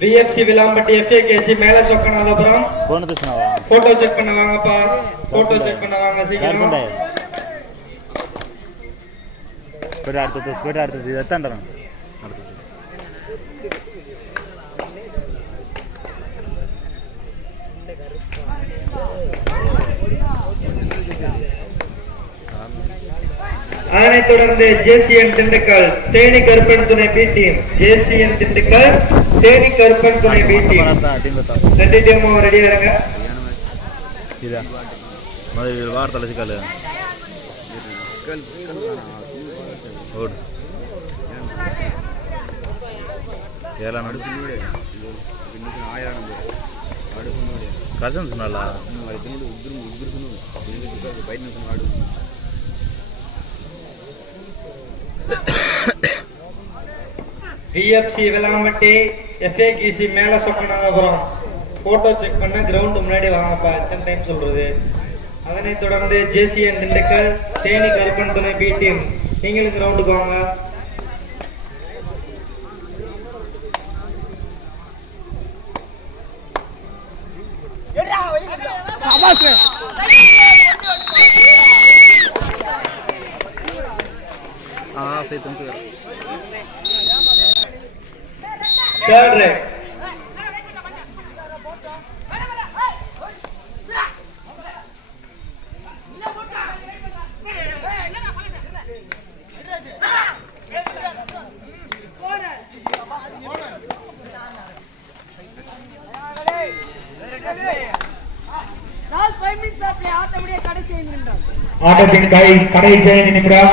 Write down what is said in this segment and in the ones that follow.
VFC Vilampatti எஃப்ஏகேசி மேல சொக்கநாதபுரம் போன தூசினாவா photo check பண்ண வாங்கப்பா போட்டோ செக் பண்ண வாங்க சீக்கிரம் அடுத்தது அடுத்தது இது அடுத்தது அதனைத் தொடர்ந்து ஜேசிஎன் திண்டுக்கல் தேனி கருப்பன் துணை B team JCN Dindigul Theni Karuppan துணை பி டீம் டீம் பத்தா ரெண்டு டீமும் ரெடியா இருங்க. இதா. முதல் வார தலைச்சிக்கால் ஓடு. ஏழாம் நடு கசன் சொன்னாலா டிஎஃப்சி விளாம்பட்டி எஃப்ஏகிசி மேல சொக்கநாதபுரம் போட்டோ செக் பண்ண கிரவுண்ட் முன்னாடி வாங்கப்பா எத்தனை டைம் சொல்றது? அதனைத் தொடர்ந்து ஜேசிஎன் திண்டுக்கல் தேனி கருப்பன் துணை பி டீம் நீங்களும் கிரவுண்டுக்கு வாங்க. ஐந்து நிமிடம் ஆட்டத்தின் கை கடைசி நிமிடம்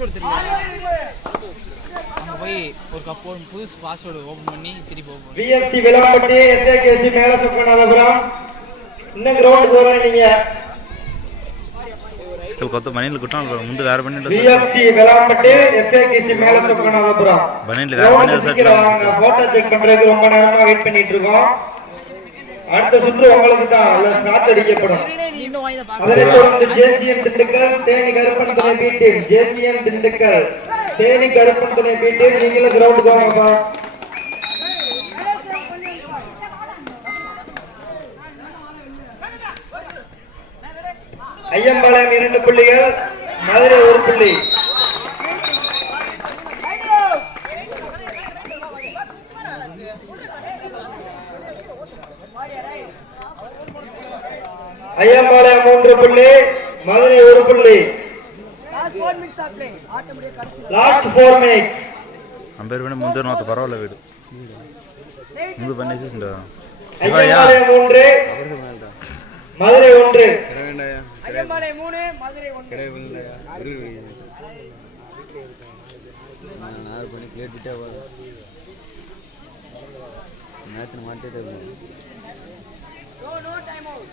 பாஸ்வேர்டு தெரியல அங்கே போய் ஒரு கப் புது பாஸ்வேர்டு ஓப்பன் பண்ணி திருப்பி ஓப்பன் விஎஃப்சி விளாம்பட்டி எஃப்ஏகேசி மேல சொக்கநாதபுரம் இன்னும் கிரவுண்டுக்கு வரல நீங்க. மேல சொக்கநாதபுரம் பனியில் வேற கிரவுண்டுக்கு பண்ணி. சீக்கிரம் வாங்க போட்டோ செக் பண்றதுக்கு ரொம்ப நேரமா வெயிட் பண்ணிட்டு இருக்கோம். அடுத்த சுற்று உங்களுக்கு தான் இல்ல ஸ்கிராட்ச் அடிக்கப்படும் அதனைத் தொடர்ந்து ஜேசியன் திண்டுக்கல் தேனி கருப்பன் துணை B team. JCN Dindigul Theni Karuppan துணை பி டீம். நீங்களும் கிரவுண்டுக்கு வாங்கப்பா. ஐயம்பாளையம் இரண்டு புள்ளிகள் மதுரை ஒரு புள்ளி. ஐயம்பாளையம் மூன்று புள்ளி மதுரை ஒரு புள்ளி. லாஸ்ட் ஃபோர் மினிட்ஸ் அம்பேர் பண்ணி முந்து மாத்த பரவாயில்ல வீடு. முந்து பண்ணி வச்சுட்டா சிவாயா? மூன்று. மதுரை ஒன்று. ஐயம்பாளையம் மூணு. மதுரை ஒன்று. நோ நோ டைம் அவுட்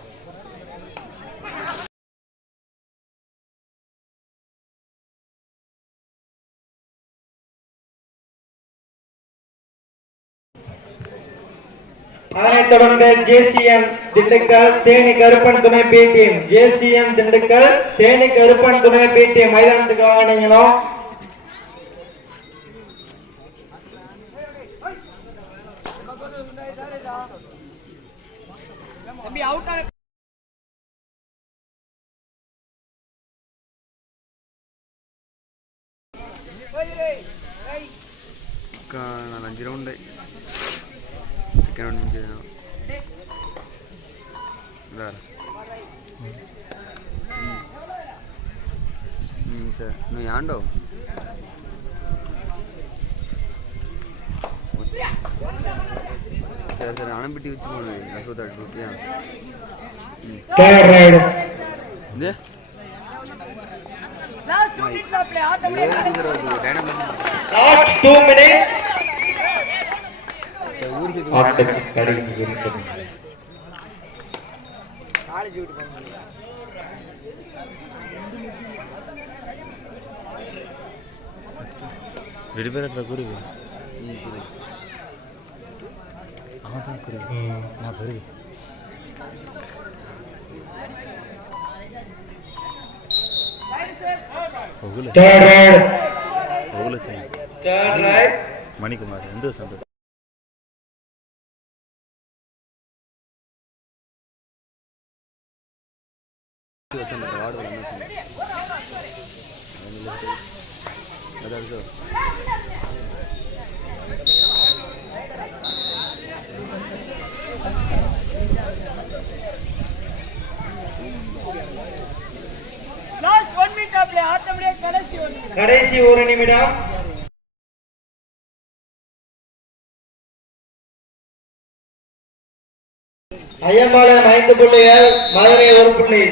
அதனைத் தொடர்ந்து ஜேசிஎன் திண்டுக்கல் தேனி கருப்பன் துணை B team JCN Dindigul Theni Karuppan துணை பி டீம் மைதானத்துக்கு வாங்க நீங்களும் தம்பி it cannot be there. Where? Hmm, sir. No, Yando. Sir, sir, I'm pretty much going to go to that group. Yeah. Tire ride. Yeah. Last two minutes. Last two minutes. ஆட்டத்தின் கடைசி இருக்கிறது விடுபேரத்தில் குருவி அவன் தான் குருவி நான் குருவி மணிக்குமார் எந்த சந்தோஷம். ஆட்டமுடிய கடைசி ஒரு நிமிடம் கடைசி ஒரு நிமிடம். ஐயம்பாளையம் ஐந்து புள்ளிகள் மதுரை ஒரு புள்ளி.